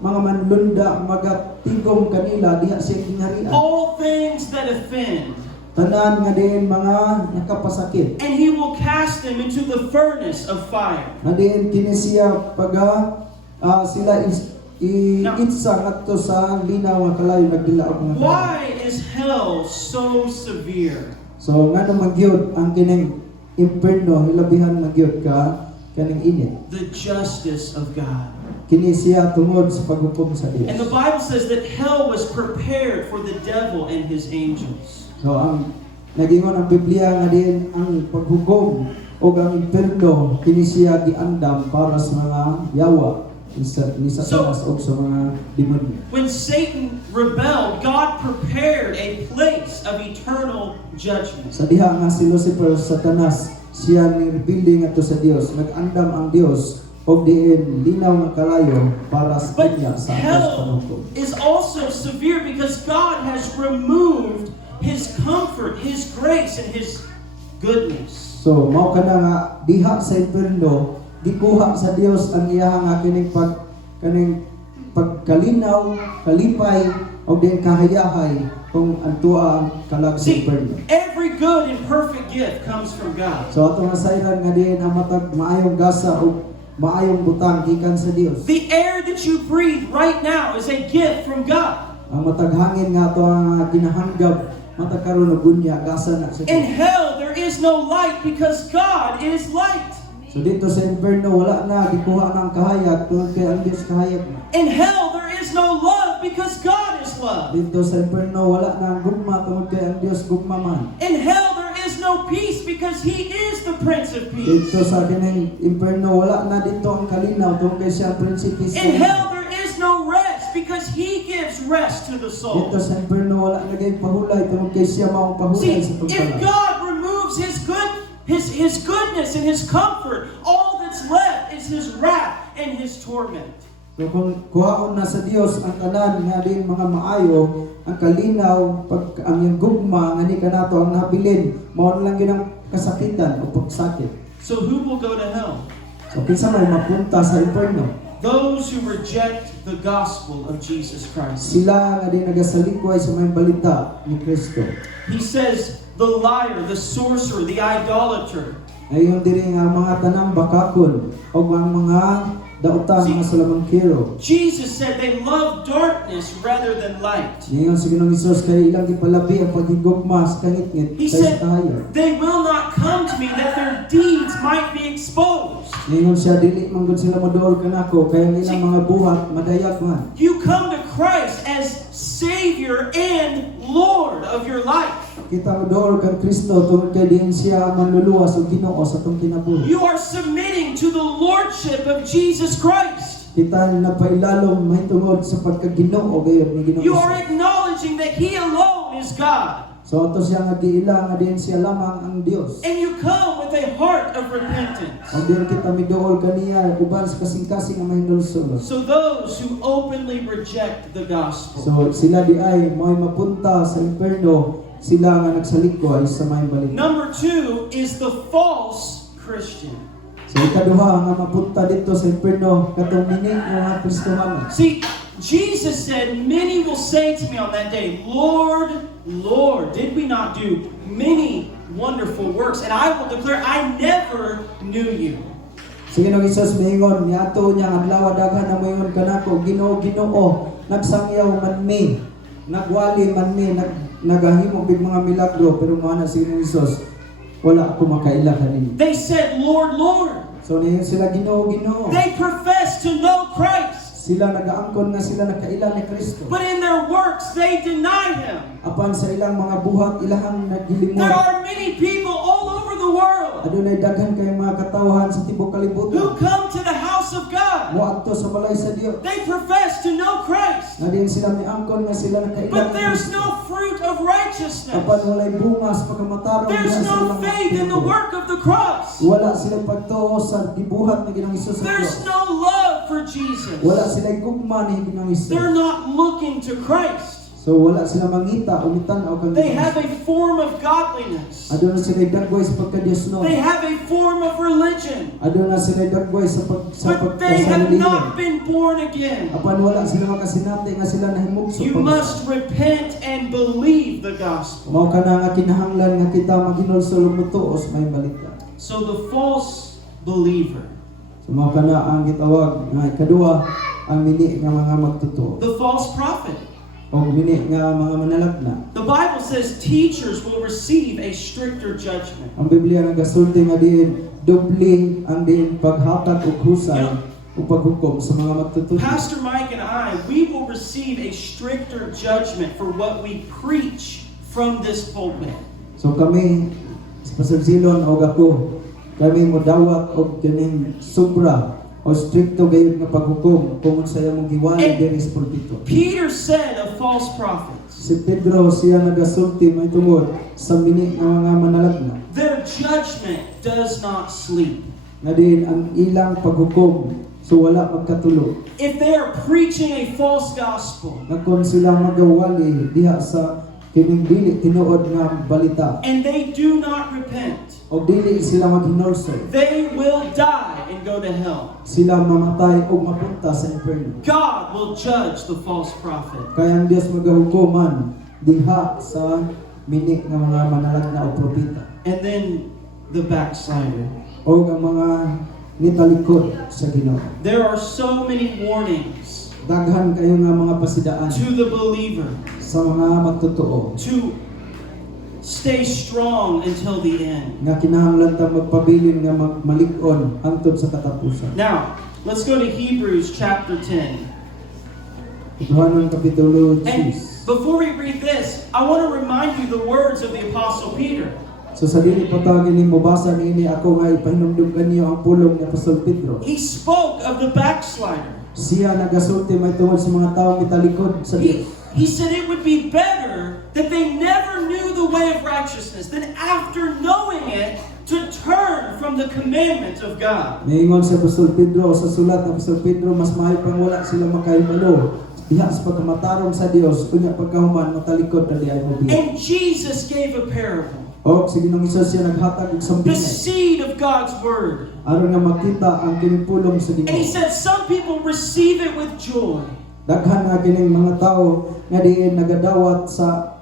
mga manlunda magatigom kanila diha siya ginharian. All things that offend. Tanan nga din mga nakapasakit. And He will cast them into the furnace of fire. Nga din kini siya sila itsa ngadto sa linaw nga kalayo nagdilaog nga kalayo. Why is hell so severe? So nga naman gyud ang kining imperno hilabihan na gyud ka kaning init. The justice of God. Kini siya tungod sa paghukom sa And the Dios. Bible says that hell was prepared for the devil and his angels. So ang nagingon ang Biblia nga din ang paghukom o ang imperno kini siya giandam para sa mga yawa ni Satanas o sa mga demonyo. When Satan rebelled, God prepared a place of eternal judgment. Sa diha nga si Lucifer Satanas siya ni rebelde ngadto sa Dios, nag-andam ang Dios og diin linaw nga kalayo para sa But kanya sa atas hell panungkol. is also severe because God has removed His comfort, His grace, and His goodness. So mao kana nga diha sa imperno gikuha sa Dios ang iyang nga kining pagkalinaw, kalipay og din kahayahay kung antua ang kalag sa See, imperno. every good and perfect gift comes from God. So ato nga sayran nga din ang matag maayong gasa o maayong butang gikan sa Dios. The air that you breathe right now is a gift from God. Ang matag hangin nga ato ang ginahanggab matag karon og gunya gasa na sa In Dios. hell, there is no light because God is light. So dito sa imperno wala na gikuha ng kahayag tungod kay ang Dios kahayag na. In hell, there is no love because God is love. Dito sa imperno wala na gugma tungod kay ang Dios gugma man. In hell, there is no peace because He is the Prince of Peace. Dito sa kining imperno wala na dito ang kalinaw tungod kay siya prinsipe sa In hell, there is no rest because He gives rest to the soul. Dito sa imperno wala na gay pahulay tungod kay siya maong pahulay See, sa if tungkala. God removes His goodness and His comfort, all that's left is His wrath and His torment. So kung kuhaon na sa Dios ang tanan nga din mga maayo, ang kalinaw, pag ang iyang gugma nga ni kanato ang nabilin, mao na lang gyud ang kasakitan o pagsakit. So who will go to hell? So kinsa may mapunta sa imperno? those who reject the gospel of Jesus Christ. Sila nga di nagasalikoy sa may balita ni Kristo. He says, the liar, the sorcerer, the idolater. Ngayon diri nga mga tanang bakakon o ang mga dautan See, mga salamangkero. Jesus said they love darkness rather than light. Ngayon sa Ginoong Hesus kay ilang gipalabi ang paghigugma sa kangit-ngit He kaysa said, kahayag. they will not come to me that their deeds might be exposed. Ngayon siya dili man gud sila moduol kanako kay ang ilang mga buhat madayag man. You come to Christ as Savior and Lord of your life. Kita moduol kan Kristo tungod kay diin siya manluluwas og Ginoo sa atong kinabuhi. You are submitting to the Lordship of Jesus Christ. Kita napailalom mahitungod sa pagkaginoo gayud ni Ginoo. You are acknowledging that He alone is God. So ato siya nga giila nga diin siya lamang ang Dios. And you come with a heart of repentance. Ang diin kita miduol kaniya uban sa kasing-kasing nga mahinulsol. So those who openly reject the gospel, So sila di ay mo'y mapunta sa imperno, sila nga nagsalikoy sa may balita. number 2 is the false Christian. So ikaduha nga mapunta dito sa imperno katong mining nga Kristohanon. See, Jesus said, many will say to me on that day, Lord, Lord, did we not do many wonderful works? And I will declare, I never knew you. Sa Ginoong Hesus miingon niadto niya nga adlaw daghan na moingon kanako Ginoo Ginoo nagsangyaw man mi nagwali man mi nagahimo big mga milagro pero mana si Ginoong Hesus wala ako makaila kanini. They said, Lord, Lord. So niyon sila Ginoo Ginoo. They profess to know Christ. Sila nagaangkon nga sila nakaila ni Kristo. But in their works, they deny Him. Apan sa ilang mga buhat ilahang There nagilingon. are many people all over the world Adunay daghan kay mga katawhan sa tibuok who kalibutan. come to the house of God. Moadto sa balay sa Dios. They profess to know Christ. Na din sila miangkon nga sila nakaila But ni there's Kristo. no fruit of righteousness. Apan walay bunga sa pagkamatarong There's diha sa no ilang faith in the tiempo. work of the cross. Wala sila pagtuo sa gibuhat ni Ginoong Hesus sa There's Dios. no love for Jesus. Wala sila gugma ni Ginoong Hesus. They're not looking to Christ. So wala sila mangita umitan o kang They Dios. have a form of godliness. Aduna sila dagway sa pagka-Dios no. They have a form of religion. Aduna sila dagway sa But they have pagkasalilihan. not been born again. Apan wala sila makasinati nga sila nahimugso. You must repent and believe the gospel. Mao kana nga kinahanglan nga kita maginulsol ug mutuo sa may balita. So the false believer, So mao kana ang gitawag nga ikaduha ang mini nga mga magtutuo. the false prophet. O mini nga mga manalagna. The Bible says teachers will receive a stricter judgment. Ang Biblia nga gasulti nga diin doble ang diin paghatag ug husay ug paghukom sa mga magtutuo. Pastor Mike and I, we will receive a stricter judgment for what we preach from this pulpit. So kami sa Pastor Zilon o ako kami modawat og kining sobra o stricto gayud nga paghukom kung unsay among giwali diri sa pulpito. Peter said of false prophets, Si Pedro siya nagasulti may tungod sa mini nga mga manalagna. their judgment does not sleep. Nga din ang ilang paghukom so wala magkatulog. If they are preaching a false gospel Nga kung sila magawali diha sa kining dili tinuod nga balita and they do not repent, o dili sila maghinulsol, they will die and go to hell. sila mamatay o mapunta sa inferno. God will judge the false prophet. Kaya ang Dios magahukuman diha sa mini nga mga manalagna o propeta And then the backslider. o ang mga nitalikod sa Ginoo. There are so many warnings Daghan kayo nga mga pasidaan to the believer sa mga magtotoo to stay strong until the end. nga kinahanglan ta magpabilin nga malig-on hangtod sa katapusan. Now, let's go to Hebrews chapter 10. Juanon kapitulo And 10. before we read this, I want to remind you the words of the Apostle Peter. So sa dili pa ta kini mobasa niini ako nga ipahinumdugan niyo ang pulong ni Apostol Pedro. He spoke of the backslider. Siya nagasulti may tungod sa mga taong italikod sa Dios. He said it would be better that they never knew the way of righteousness than after knowing it to turn from the commandments of God. Miingon sa Apostol Pedro sa sulat ng Apostol Pedro mas maayo pang wala sila makahibalo diha sa pagkamatarong sa Dios unya pagkahuman matalikod na diay mo biya. And Jesus gave a parable. O O sa Ginoong Hesus siya naghatag og the sambingay seed of God's word. aron nga makita ang kinipulong sa And he Ginoo. said some people receive it with joy. Daghan nga kining mga tao nga diin nagadawat sa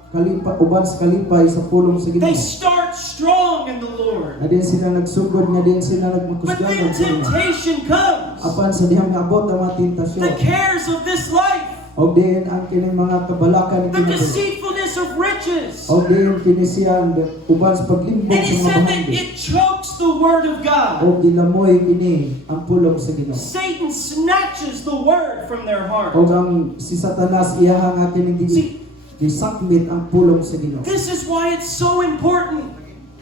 uban sa kalipay sa pulong sa They Ginoo. start strong in the Lord. Nga diin sila nagsugod, nga diin sila But nagmakusgan then og Ginoo. temptation comes. Apan sa dihang naabot ang mga The tentasyon. cares of this life. Og diin ang kining mga kabalakan The ni Ginoo. deceitfulness of riches. Og diin kinisiyan uban sa paglimbong And sa he mga said that bahagi. it chokes the word of God. Og gilamoy kini ang pulong sa Ginoo. Satan snatches the word from their heart. Og ang si Satanas iyaha nga kining See, gisakmit ang pulong sa Ginoo. this is why it's so important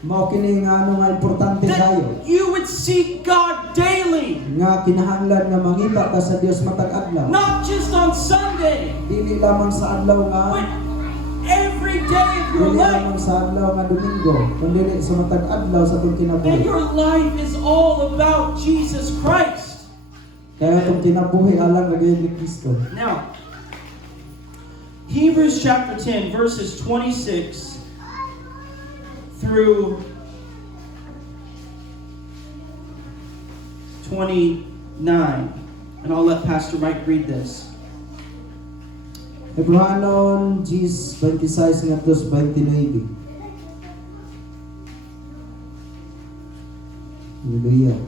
Mao kini nga ano nga importante kayo. that you would seek God daily, Nga kinahanglan nga mangita ta sa Dios matag adlaw. not just on Sunday, Dili lamang sa adlaw nga but every day of your dili lamang life. sa adlaw nga Domingo, kundi sa matag adlaw sa atong That kinabuhi. your life is all about Jesus Christ. Kaya atong kinabuhi alang gayud ni Kristo. Now, Hebrews chapter 10, verses 26 through 29. And I'll let Pastor Mike read this. Hebrehanon 10:26 ngadto sa 29. Hallelujah.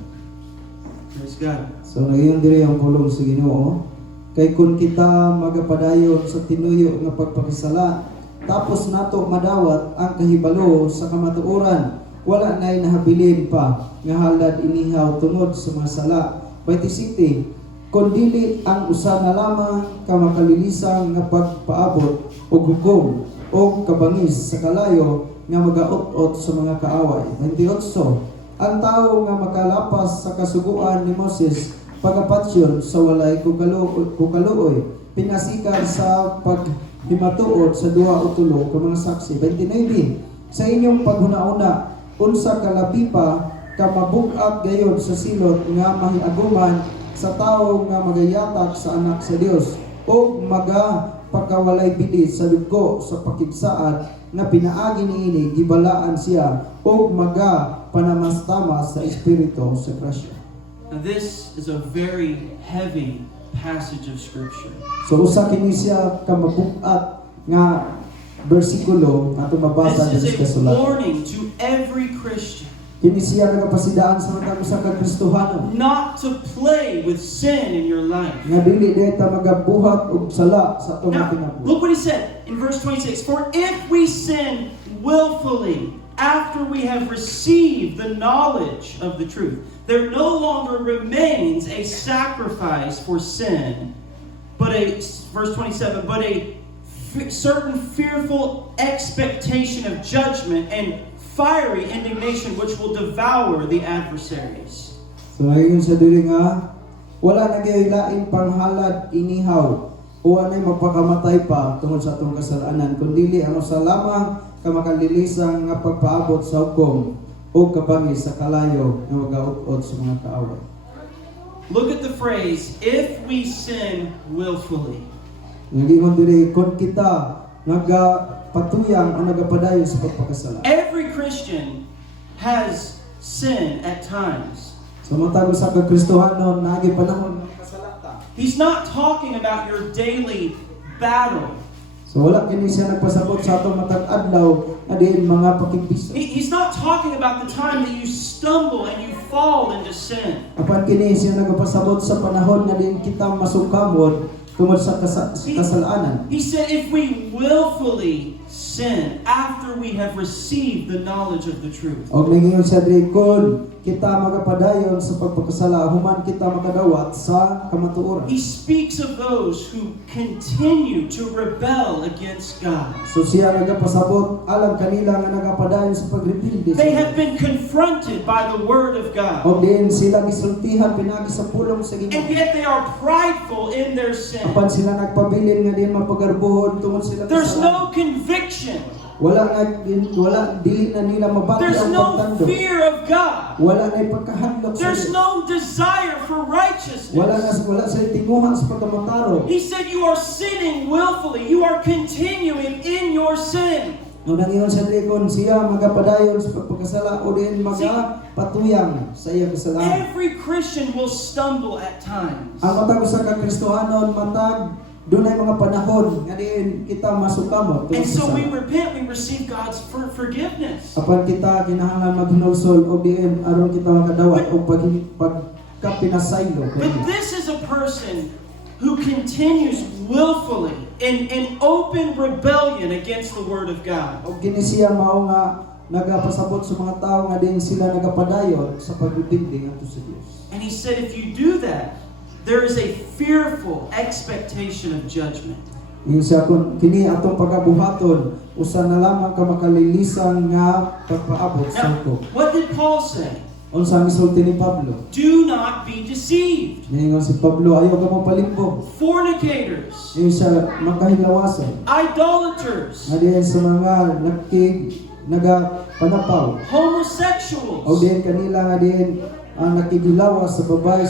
Praise God. So ngayon diri ang pulong sa Ginoo. Kay kun kita magapadayon sa tinuyo nga pagpakisala, tapos nato madawat ang kahibalo sa kamatuoran, wala na'y nahabilin pa nga halad inihaw tungod sa mga sala. 27. Kung dili ang usa na lamang ka makalilisang nga pagpaabot og hukom o kabangis sa kalayo nga magaot-ot sa mga kaaway. 28. Ang tao nga makalapas sa kasuguan ni Moses pagapatsyon sa walay kukaluoy, pinasikan sa paghimatuod sa duha o tulo ka mga saksi. 29. Sa inyong paghunauna, unsa kalabi pa ka mabug-at gayon sa silot nga mahiaguman sa tao nga magayatak sa anak sa Dios o pagkawalay bilis sa dugo sa pakigsaad nga pinaagi niini gibalaan siya o panamastamas sa espiritu sa grasya. Now, this is a very heavy passage of Scripture. So usa kini siya ka mabug-at nga bersikulo ato mabasa This sa is a kasulatan. warning to every Christian Kini siya nagapasidaan sa matag usa ka Kristohano not to play with sin in your life. nga dili dayta magabuhat og sala sa atong Now, kinabuhi. look what he said in verse 26. For if we sin willfully after we have received the knowledge of the truth, there no longer remains a sacrifice for sin, but verse 27, but a certain fearful expectation of judgment and fiery indignation which will devour the adversaries. So ngayon sa dili nga wala na gyud lain panghalad inihaw o anay magpakamatay pa tungod sa atong kasalanan kundi ang usa lamang ka makalilisang nga pagpaabot sa hukom o kabangis sa kalayo nga magaut-ot sa mga kaaway. Look at the phrase, if we sin willfully. Ngayon diri kon kita nagapatuyang o nagapadayon sa pagpakasala. Every Christian has sin at times. Sa matag usa ka Kristohano naagi panahon ng kasalata. He's not talking about your daily battle. So wala kini siya nagpasabot sa atong matag adlaw na diin mga pakigbiso. He's not talking about the time that you stumble and you fall into sin. Apan kini siya nagpasabot sa panahon nga diin kita masukamod tungod sa kasalanan. He said if we willfully sin after we have received the knowledge of the truth. Og nangingon siya diri kun kita magapadayon sa pagpakasala human kita makadawat sa kamatuoran. He speaks of those who continue to rebel against God. So siya nagapasabot alam kanila nga nagapadayon sa pagrebelde. They have been confronted by the Word of God. Og diin sila gisultihan pinagi sa pulong sa And Ginoo. yet they are prideful in their sin. Apan sila nagpabilin nga diin mapagarbuhon tungod sila There's kasalanan. no conviction. Wala dili na nila mabati There's ang no pagtando. fear of God. Wala na pagkahadlok sa There's Dios. no desire for righteousness. Wala sa tinguha sa pagkamataro. He said you are sinning willfully. You are continuing in your sin. Unang ingon sa dikon siya magapadayon sa pagpakasala o din magapatuyang sa iyang kasalanan. Every Christian will stumble at times. Ang matag usa ka Kristohanon matag dunay mga panahon nga diin kita masukamot. And so we repent, we receive God's forgiveness. Apan kita kinahanglan maghinulsol o diin aron kita makadawat og pagkapinasaylo. But this is a person who continues willfully in open rebellion against the Word of God. Og kini siya mao nga nagapasabot sa mga tawo nga din sila nagapadayon sa pagbibindi ngadto sa Dios. And he said, if you do that, there is a fearful expectation of judgment. Yung sa kun kini atong pagabuhaton usa na lamang ka makalilisan nga pagpaabot sa Now, hukom. what did Paul say? Unsa ang isulti ni Pablo? Do not be deceived. Ningon si Pablo ayaw ka mo palimbog. Fornicators, Yung sa makahilawasan. idolaters, Nga diyan sa mga nagapanapaw. O homosexuals. diyan kanila nga diyan ang nakigilawas sa babae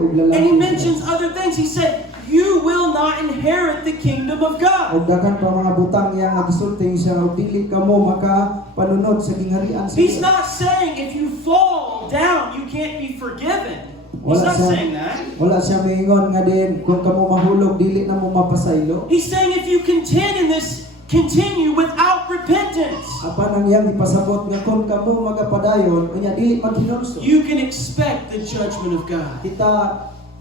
ug lalaki. And he mentions other things. He said, you will not inherit the kingdom of God. Og daghan pa mga butang iya nga gisulti siya og dili ka mo makapanunod sa gingharian sa He's Dios. not saying if you fall down, you can't be forgiven. He's Wala not siya, saying that. wala siya miingon nga din kung kamo mahulog dili na mo mapasaylo. He's saying if you continue without repentance, Apan ang iyang ipasabot nga kung kamo magapadayon unya dili maghinulsol. you can expect the judgment of God. Kita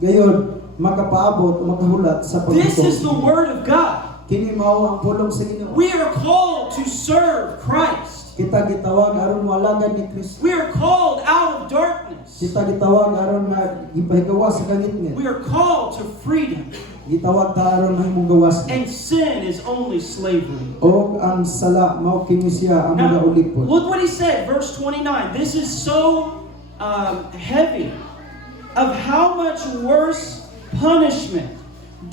gayon makapaabot o makahulat sa This is the pagtuo. word of God. Kini mao ang pulong sa Ginoo. We are called to serve Christ. Kita gitawag aron moalagad ni Kristo. We are called out of darkness. Kita gitawag aron na gipahigawas sa kangitngit. We are called to freedom. Gitawag ta aron mahimong gawas. And sin is only slavery. O ang sala mao kini siya ang Now, mga ulipon. look what he said, verse 29. This is so heavy. Of how much worse punishment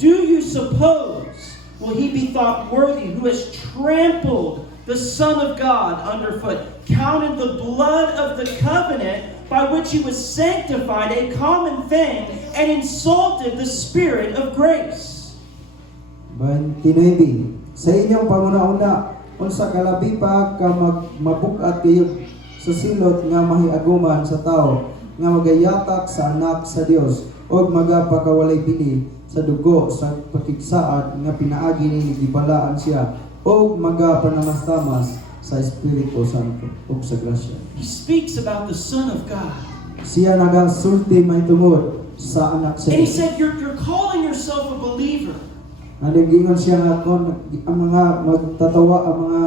do you suppose will he be thought worthy who has trampled the Son of God underfoot, counted the blood of the covenant by which he was sanctified a common thing, and insulted the Spirit of grace? 29. Sa inyong panguna-una, unsa kalabi pa ka mabukat kayo sa silot nga mahiaguman sa tao nga magayatak sa anak sa Dios o magapakawalay bili sa dugo sa pakigsaad nga pinaagi ni gibalaan siya o magapanamastamas sa Espiritu Santo ug sa grasya. He speaks about the Son of God. Siya nagasulti mahitungod sa anak sa And he Dios. said, you're calling yourself a believer. Nalingingon siya nga kung ang mga magtatawa, ang mga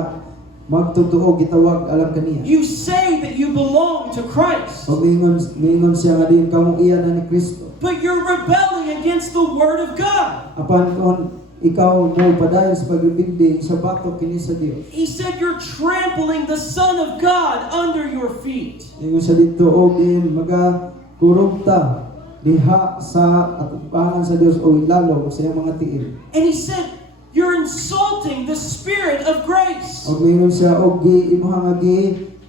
magtutuo gitawag alam kaniya. You say that you belong to Christ, O mingon siya nga din kamong iyan na ni Kristo. but you're rebelling against the Word of God. Apan kung ikaw mo padayon sa pagbibigding sa batok kini sa Dios. He said you're trampling the Son of God under your feet. Ingon siya dito og din magakurugta diha sa atubangan sa Dios o ilalo sa iyang mga tiil. And he said, you're insulting the Spirit of grace. Og mingon siya og imuhang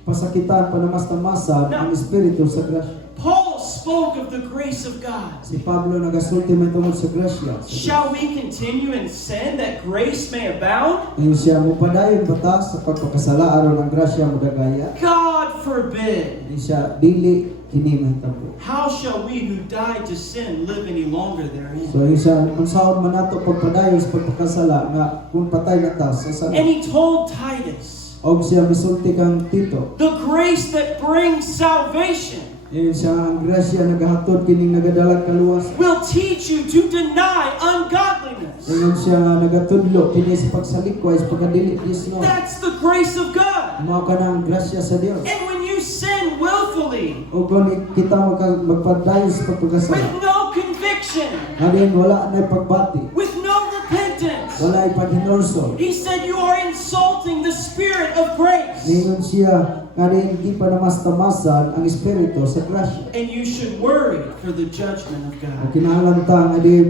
pasakitan panamastamasan ang espiritu sa grasya. Paul spoke of the grace of God. Si Pablo nagasulti man tungod sa grasya. Shall we continue in sin that grace may abound? Ingon siya mo padayon batas sa pagpakasala aron ang grasya mo dagaya. God forbid. Ingon siya dili kini mahitabo. How shall we who died to sin live any longer therein? So isa kung saan man nato pagpadayon sa pagpakasala nga kung patay na ta sa And sala. he told Titus, Og siya misulti kang Tito. the grace that brings salvation Ingon siya ang grasya nagahatod kining nagadalag kaluwas. will teach you to deny ungodliness. Ingon siya nga nagatudlo kini sa pagsalikway sa pagkadili Dios no. That's the grace of God. Mao ka ang grasya sa Dios. And when you sin willfully, O kung kita magpadayon sa with pagpakasala. no conviction, Ngayon wala na pagbati. with no repentance, Wala ipaghinulsol. he said you are insulting the Spirit of grace. Ningon siya nga rin di pa namastamasan ang espiritu sa grasya. And you should worry for the judgment of O God. kinahanglan ta nga di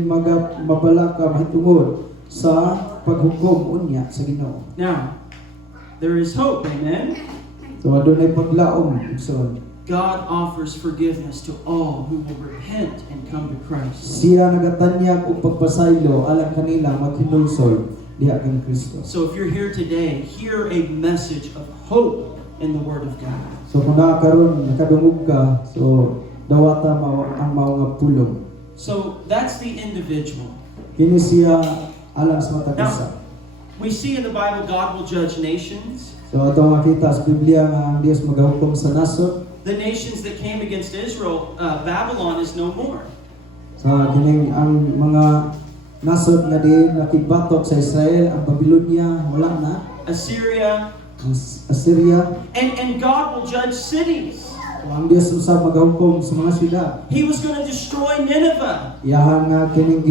mabala ka mahitungod sa paghukom unya sa Ginoo. Now, there is hope, amen? So adunay paglaom igsoon. God offers forgiveness to all who will repent and come to Christ. Siya nagatanyag og pagpasaylo alang kanila maghinulsol diha kang Kristo. So if you're here today, hear a message of hope in the Word of God. So kung karon nakadungog ka, so dawata ang mao nga pulong. So that's the individual. Kini siya alang sa matag usa. We see in the Bible God will judge nations. So ato makita sa Biblia nga ang Dios magahukom sa nasod. The nations that came against Israel, Babylon is no more. Sa kining ang mga nasod nga di nakibatok sa Israel, ang Babylonia wala na, Assyria, ang Assyria, and God will judge cities. ang Dios usab magahukom sa mga syudad. He was going to destroy Nineveh, Iyahan nga kining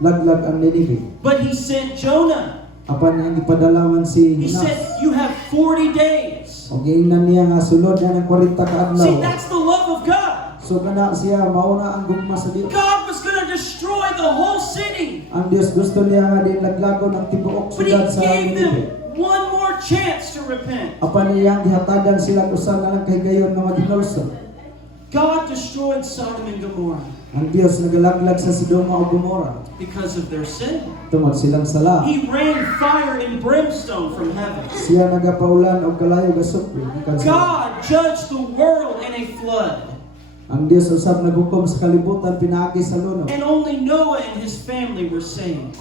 laglag ang Ninive. but he sent Jonah. Apan ang ipadalawan si He Jonas. said, "You have 40 days." O giingnan niya nga sulod na ng 40 ka See, adlaw. that's the love of God. So kana siya mauna ang gugma sa Dios. God was going to destroy the whole city, Ang Dios gusto niya nga din laglagon ang tibuok but He syudad sa gave them Ninive. one more chance to repent. Apan iyang gihatagan sila usa na lang kahigayon nga maginulso. God destroyed Sodom and Gomorrah Ang Dios nagalaglag sa Sodoma ug Gomorrah because of their sin. tungod silang sala. He rained fire and brimstone from heaven. Siya nagapaulan og kalayo gasupri gikan sa God judged the world in a flood. ang Dios usab naghukom sa kalibutan pinaagi sa luno. And only Noah and his family were saved.